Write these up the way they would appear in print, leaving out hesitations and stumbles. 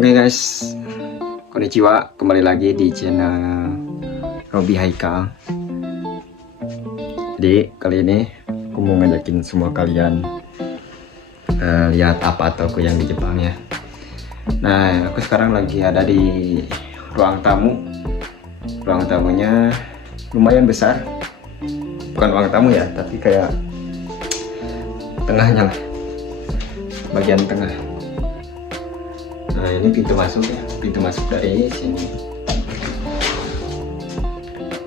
Oke guys, konnichiwa, kembali lagi di channel Robby Haikal. Jadi kali ini aku mau ngajakin semua kalian lihat apa toku yang di Jepang ya. Nah, aku sekarang lagi ada di ruang tamu. Ruang tamunya lumayan besar. Bukan ruang tamu ya, tapi kayak tengahnya lah, bagian tengah. Nah, ini pintu masuk ya, pintu masuk dari sini.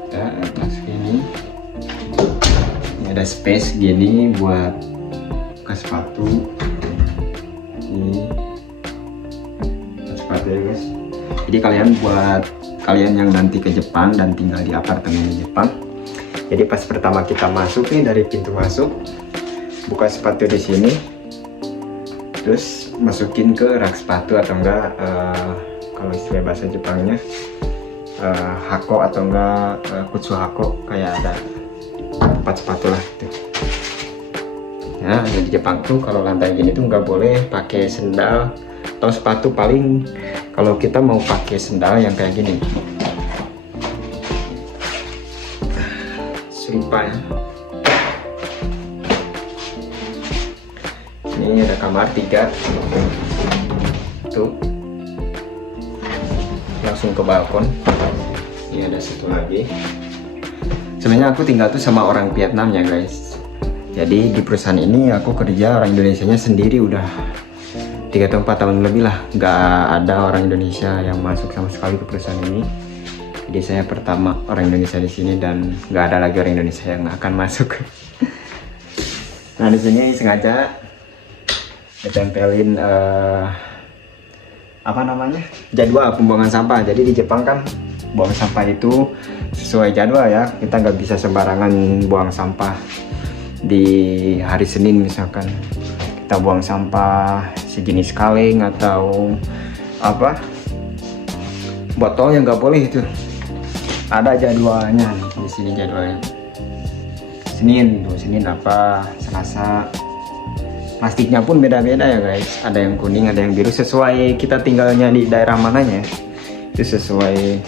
Kita masuk ini ada space gini buat buka sepatu. Ini buka sepatu ya guys. Jadi buat kalian yang nanti ke Jepang dan tinggal di apartemen di Jepang, jadi pas pertama kita masuk nih dari pintu masuk, buka sepatu di sini, terus masukin ke rak sepatu atau enggak kalau istilah bahasa Jepangnya hako atau enggak kutsu hako, kayak ada tempat sepatu lah gitu. Nah, di Jepang tuh kalau lantai gini tuh nggak boleh pakai sendal atau sepatu. Paling kalau kita mau pakai sendal yang kayak gini, sumpah ya. Ini ada kamar 3 tuh, langsung ke balkon. Ini ada satu lagi. Sebenarnya aku tinggal tuh sama orang Vietnam ya guys. Jadi di perusahaan ini aku kerja, orang Indonesianya sendiri udah 3 atau 4 tahun lebih lah. Nggak ada orang Indonesia yang masuk sama sekali ke perusahaan ini. Jadi saya pertama orang Indonesia di sini dan nggak ada lagi orang Indonesia yang akan masuk. Nah, di sini sengaja ditempelin apa namanya, jadwal pembuangan sampah. Jadi di Jepang kan buang sampah itu sesuai jadwal ya, kita nggak bisa sembarangan buang sampah. Di hari Senin misalkan kita buang sampah sejenis kaleng atau apa botol, yang nggak boleh itu. Ada jadwalnya di sini, jadwalnya Senin apa, Selasa. Plastiknya pun beda-beda ya guys, ada yang kuning, ada yang biru, sesuai kita tinggalnya di daerah mananya. Itu sesuai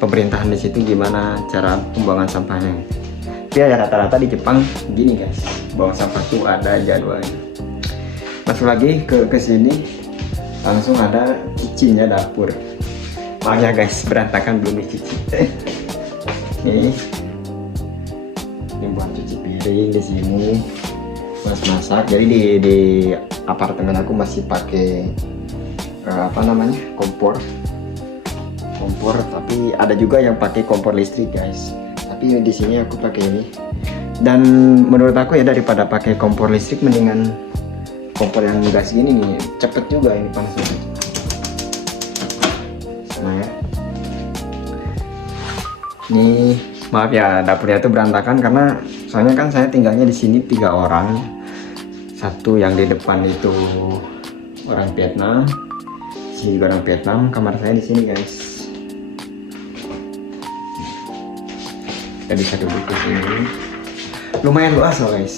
pemerintahan di situ gimana cara pembuangan sampahnya. Tapi ya rata-rata di Jepang gini guys, buang sampah tuh ada jadwalnya. Masuk lagi ke sini, langsung ada kitchennya, dapur. Maaf ya guys, berantakan, belum dicuci. Ini buat cuci piring di sini, masak. Jadi di apartemen aku masih pakai apa namanya, kompor, tapi ada juga yang pakai kompor listrik guys. Tapi di sini aku pakai ini. Dan menurut aku ya, daripada pakai kompor listrik mendingan kompor yang gas gini nih, cepet juga ini panasnya. Nah ya, ini maaf ya dapurnya tuh berantakan karena soalnya kan saya tinggalnya di sini 3 orang. Satu yang di depan itu orang Vietnam, sini juga orang Vietnam. Kamar saya di sini guys. Kita bisa duduk di sini. Lumayan luas loh guys.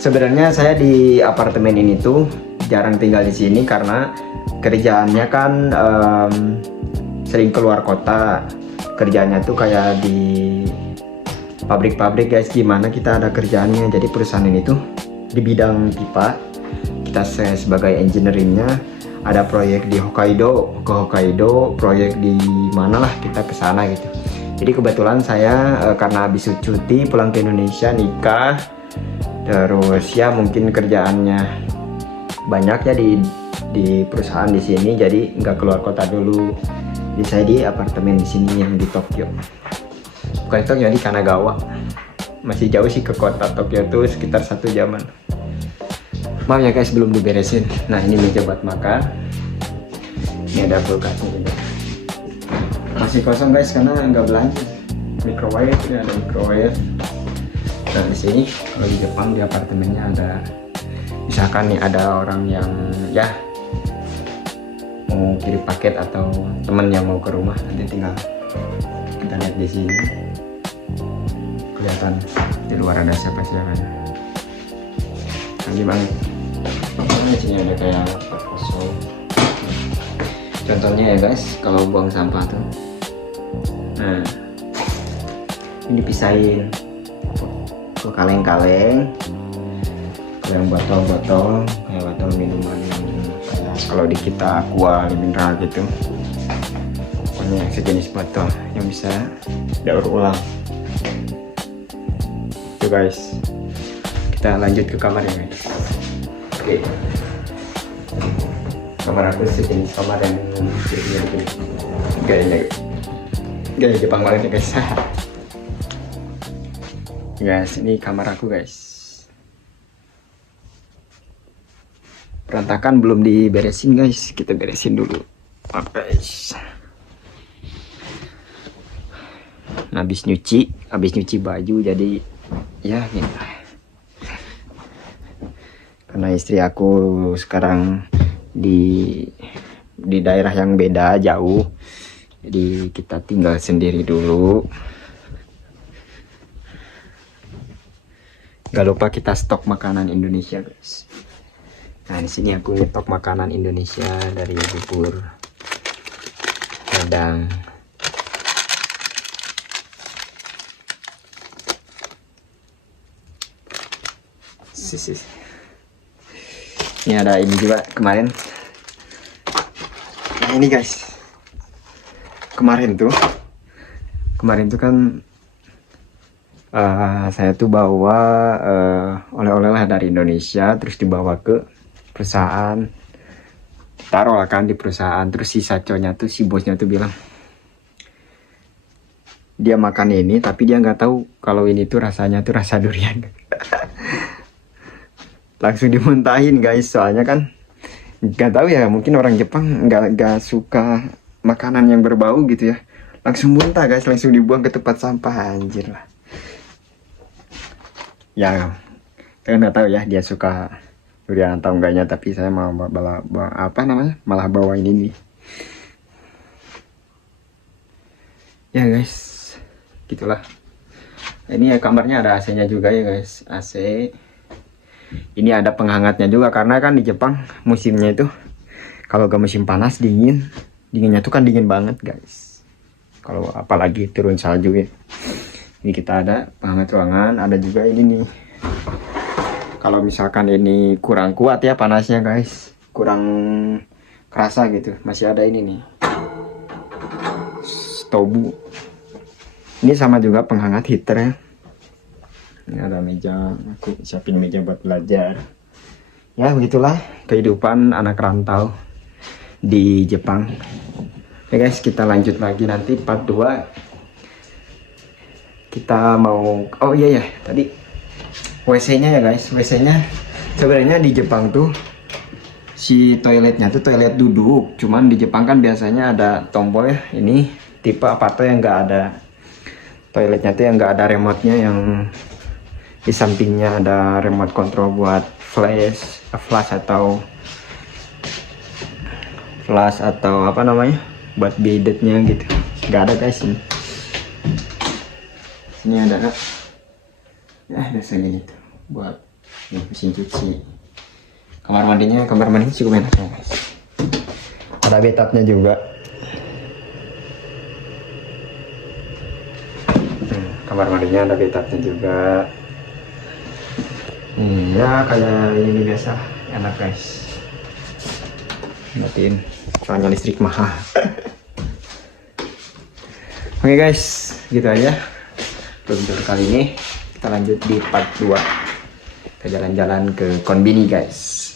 Sebenarnya saya di apartemen ini tuh jarang tinggal di sini karena kerjaannya kan sering keluar kota. Kerjaannya tuh kayak di pabrik-pabrik guys, gimana kita ada kerjaannya. Jadi perusahaan ini tuh di bidang pipa, kita sebagai engineeringnya ada proyek di Hokkaido, ke Hokkaido, proyek di mana lah kita ke sana gitu. Jadi kebetulan saya karena habis cuti pulang ke Indonesia, nikah, terus ya mungkin kerjaannya banyak ya di perusahaan di sini, jadi nggak keluar kota dulu. Jadi saya di apartemen di sini yang di Tokyo, bukan di Tokyo, di Kanagawa. Masih jauh sih ke kota Tokyo tuh, sekitar 1 jaman. Maaf ya guys, belum diberesin. Nah, ini meja buat makan. Ini ada kulkasnya juga. Masih kosong guys karena nggak belanja. Microwave, ini ada microwave. Nah, di sini kalau di Jepang di apartemennya ada, misalkan nih ada orang yang ya mau kirim paket atau teman yang mau ke rumah, nanti tinggal kita lihat di sini. Kelihatan di luar ada siapa-siapa. Canggih banget. Di sini ada kayak kosong. Contohnya ya guys, kalau buang sampah tuh, nah ini dipisahin ke kaleng-kaleng, ke yang botol-botol, kayak botol minuman yang kayak kalau di kita aqua mineral gitu, pokoknya sejenis botol yang bisa daur ulang. Itu guys, kita lanjut ke kamar ya guys. Oke. Kamar aku sejenis kamar yang gaya Jepang banget ya guys. Guys, ini kamar aku guys. Perantakan belum diberesin guys, kita beresin dulu. Maaf guys. Habis nyuci baju jadi ya gini. Karena istri aku sekarang di daerah yang beda jauh, jadi kita tinggal sendiri dulu. Gak lupa kita stok makanan Indonesia guys. Nah di sini aku nyetok makanan Indonesia dari bubur Padang. Ini ada ini juga kemarin. Nah ini guys, kemarin tuh kan saya tuh bawa oleh-oleh lah dari Indonesia, terus dibawa ke perusahaan, taruh lah kan di perusahaan. Terus si saconya tuh, si bosnya tuh bilang dia makan ini tapi dia nggak tahu kalau ini tuh rasanya tuh rasa durian. Langsung dimuntahin guys, soalnya kan nggak tahu ya, mungkin orang Jepang nggak suka makanan yang berbau gitu ya. Langsung muntah guys, langsung dibuang ke tempat sampah, anjir lah. Ya saya nggak tahu ya dia suka durian atau enggaknya, tapi saya mau malah bawain ini ya guys, gitulah. Ini ya kamarnya ada AC-nya juga ya guys, AC. Ini ada penghangatnya juga karena kan di Jepang musimnya itu kalau gak musim panas dinginnya tuh kan dingin banget guys. Kalau apalagi turun salju ya. Ini kita ada penghangat ruangan, ada juga ini nih. Kalau misalkan ini kurang kuat ya panasnya guys, kurang kerasa gitu, masih ada ini nih, stobu. Ini sama juga penghangat heater ya. Ini ada meja, aku siapin meja buat belajar. Ya begitulah kehidupan anak rantau di Jepang. Oke guys, kita lanjut lagi nanti part 2. Kita mau, oh iya ya, tadi WC-nya ya guys. WC-nya sebenarnya di Jepang tuh si toiletnya tuh toilet duduk. Cuman di Jepang kan biasanya ada tombol ya. Ini tipe Apato yang nggak ada toiletnya tuh, yang nggak ada remote-nya, yang di sampingnya ada remote control buat flash atau apa namanya, buat bidetnya gitu. Nggak ada guys ini. Ini ada ya biasanya gitu buat mesin cuci. Kamar mandinya cukup enak ya guys. Ada bathtubnya juga. Kamar mandinya ada bathtubnya juga. Ya kayak ini biasa, enak guys. Matiin soalnya listrik mahal. Oke guys, gitu aja untuk kali ini. Kita lanjut di part 2. Kita jalan-jalan ke konbini guys.